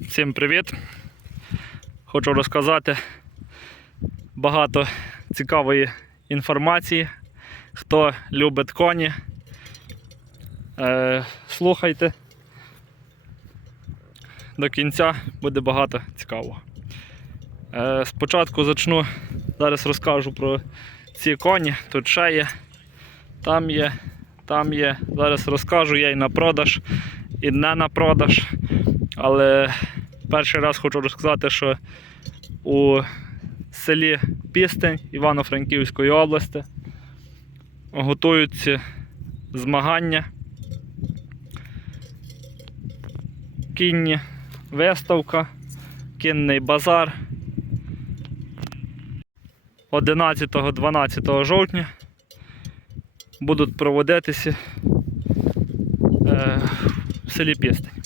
Всім привіт! Хочу розказати багато цікавої інформації. Хто любить коні, е, слухайте. До кінця буде багато цікавого. Е, спочатку почну, зараз розкажу про ці коні. Тут ще є, там є, там є. Зараз розкажу, є і на продаж, і не на продаж. Але перший раз хочу розказати, що у селі Пістень Івано-Франківської області готуються змагання. Кінні виставка, кінний базар 11-12 жовтня будуть проводитися е, в селі Пістень.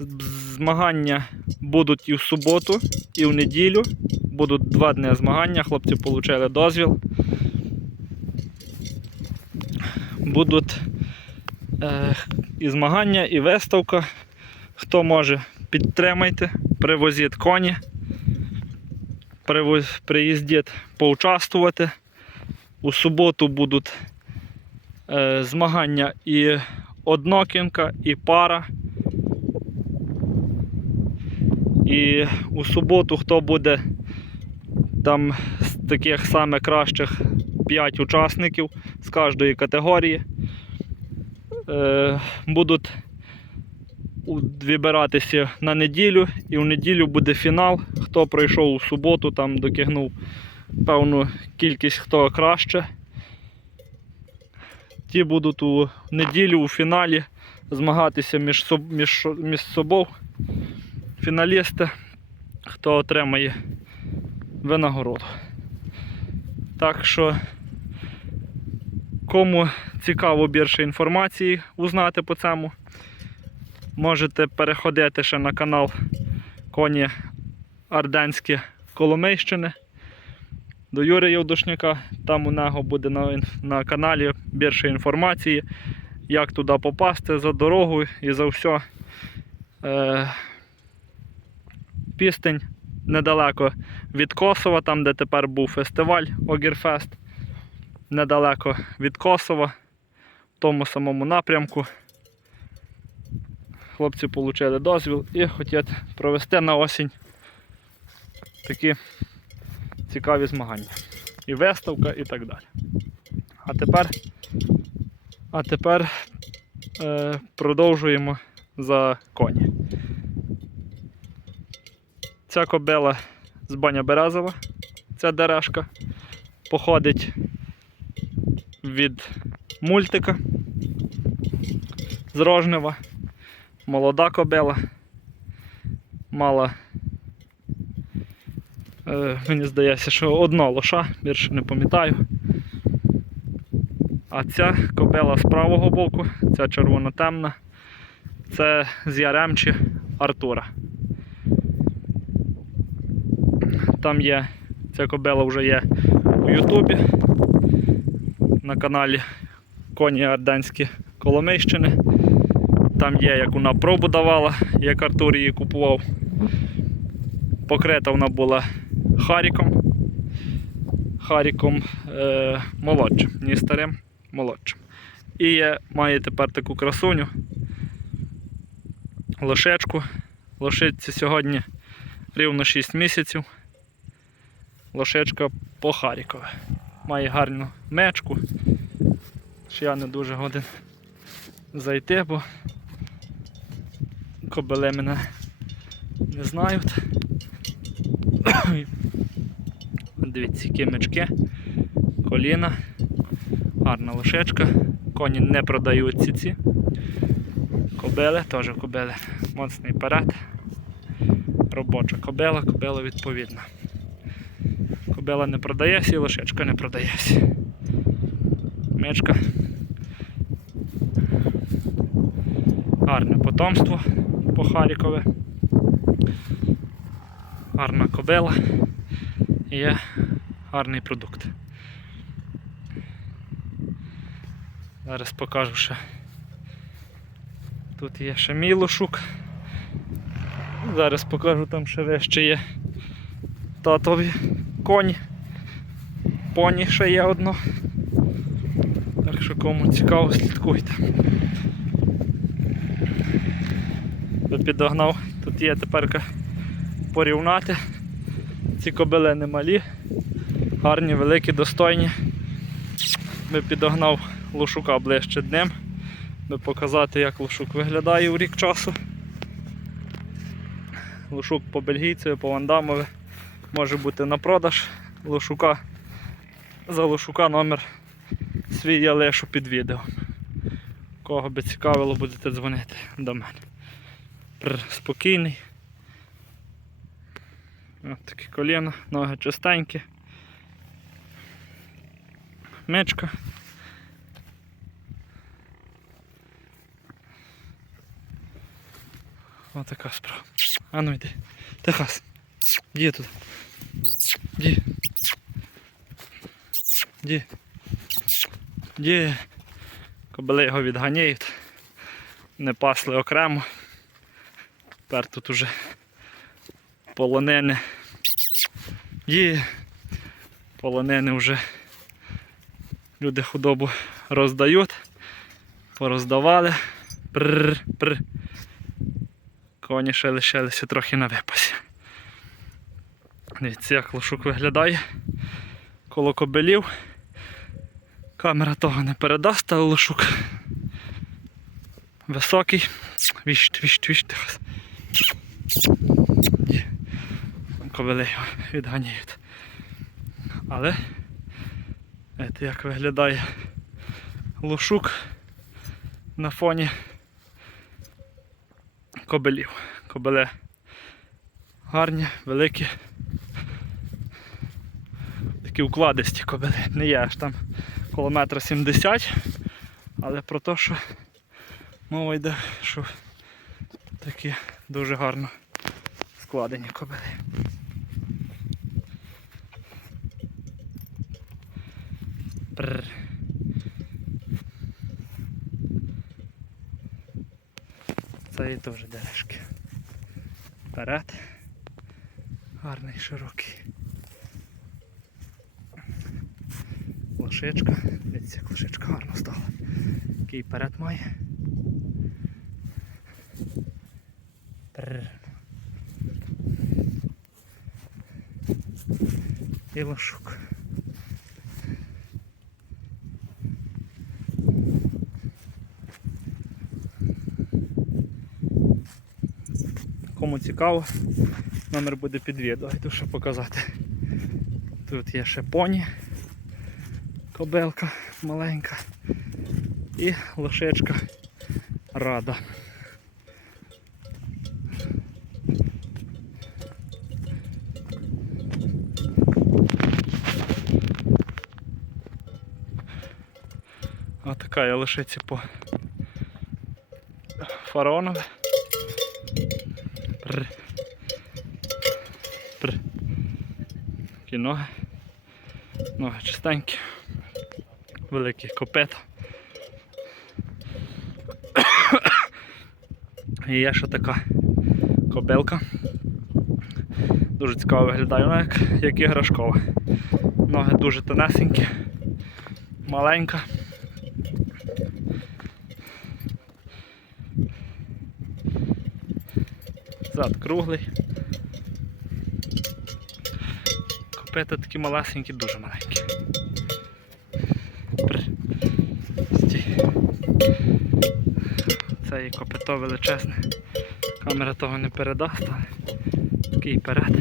Змагання будуть і в суботу, і в неділю. Будуть два дні змагання, хлопці отримали дозвіл. Будуть е, і змагання, і виставка. Хто може, підтримайте, привозіть коні, приїздіть поучаствувати. У суботу будуть е, змагання і однокінка, і пара. І у суботу, хто буде там з таких саме кращих 5 учасників з кожної категорії, е, будуть вибиратися на неділю, і в неділю буде фінал. Хто пройшов у суботу, там докигнув певну кількість, хто краще. Ті будуть у неділю у фіналі змагатися між, між, між собою фіналісти, хто отримає винагороду. Так що, кому цікаво більше інформації узнати по цьому, можете переходити ще на канал Коні Арденські Коломийщини до Юрія Євдушняка. Там у нього буде на, на каналі більше інформації, як туди попасти за дорогу і за все. Е, Пістень недалеко від Косова, там де тепер був фестиваль Огірфест. Недалеко від Косова, в тому самому напрямку. Хлопці отримали дозвіл і хочуть провести на осінь такі цікаві змагання. І виставка, і так далі. А тепер, а тепер е, продовжуємо за коні. Ця кобила з Баня Березова, ця дерешка, походить від мультика з Рожнева. Молода кобила. Мала, е, мені здається, що одна лоша, більше не пам'ятаю. А ця кобила з правого боку, ця червоно-темна, це з Яремчі Артура. Там є, ця кобила вже є у Ютубі на каналі Коні Арденські Коломийщини. Там є, як вона пробу давала, як Артур її купував. Покрита вона була Харіком. Харіком е, молодшим, не старим, молодшим. І є, має тепер таку красуню. Лошечку. Лошиці сьогодні рівно 6 місяців. Лошечка по Харікові. Має гарну мечку. Ще я не дуже годен зайти, бо кобили мене не знають. Дивіться, які мечки, коліна, гарна лошечка. Коні не продають ці ці. Кобили, теж кобили. Моцний перед. Робоча кобила, кобила відповідна. Кобила не продається і лошечка не продається. Мечка. Гарне потомство по Харікові. Гарна кобила. І є гарний продукт. Зараз покажу ще. Тут є ще мій лошук. Зараз покажу там ще вище є татові коні. Поні ще є одно. Так що кому цікаво, слідкуйте. Підогнав. Тут є тепер порівняти. Ці кобили не малі, гарні, великі, достойні. Би підогнав лошука ближче днем, би показати, як лошук виглядає у рік часу. Лошук по бельгійцеві, по вандамові може бути на продаж. Лошука за лошука номер свій я лишу під відео. Кого би цікавило, будете дзвонити до мене. Спокійний. Ось такі коліна, ноги чистенькі. Мечка. Ось така справа. А ну йди. Техас. Ді тут. Ді. Ді. Ді. Кобили його відганяють. Не пасли окремо. Тепер тут уже полонини. Є. Полонини вже люди худобу роздають. Пороздавали. Прр, прр. Коні ще лишилися трохи на випасі. Дивіться, як лошук виглядає. Коло кобилів. Камера того не передасть, але лошук високий. Віщ, віщ, віщ. Кобили його відганяють. Але це як виглядає лошук на фоні кобилів. Кобили гарні, великі. Такі укладисті кобили. Не є аж там коло метра сімдесят, але про те, що мова йде, що такі дуже гарно складені кобили. Бррр. Це і теж дерешки. Вперед. Гарний, широкий. Лошичка. Дивіться, як лошичка гарно стала. Який перед має. І лошук. Кому цікаво, номер буде під відео. Йду ще показати. Тут є ще поні, кобелка маленька і лошечка рада. А така я лишиться по фараонове. Пр. Пр. Такі ноги. Ноги чистенькі. Великі копита. І є ще така кобилка. Дуже цікаво виглядає, вона як, як іграшкова. Ноги дуже тонесенькі, маленька. Зад круглий. Копита такі малесенькі, дуже маленькі. Пр. Стій. Це і копито величезне. Камера того не передасть, але такий перед.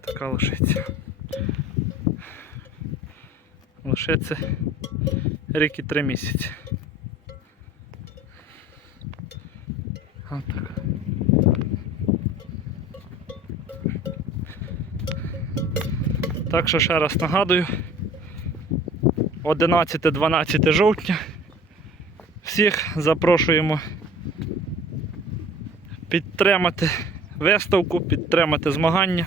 Така лошиця. Лошиця рік і три місяці. Отак. Так що ще раз нагадую, 11-12 жовтня. Всіх запрошуємо підтримати виставку, підтримати змагання.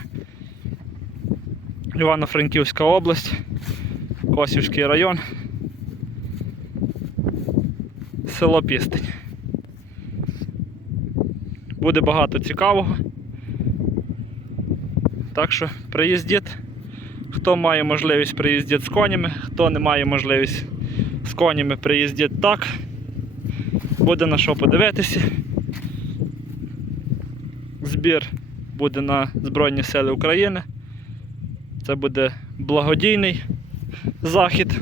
Івано-Франківська область, Косівський район, село Пістень. Буде багато цікавого. Так що приїздіть. Хто має можливість приїздіть з конями, хто не має можливість з конями, приїздіть так. Буде на що подивитися. Збір буде на Збройні Сили України. Це буде благодійний захід.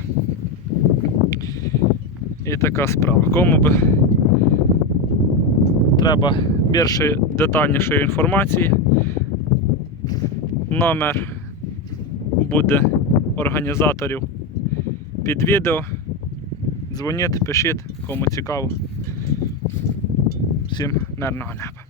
І така справа. Кому би треба більше детальнішої інформації, номер буде організаторів під відео. Дзвоніть, пишіть, кому цікаво. Всім мирного неба.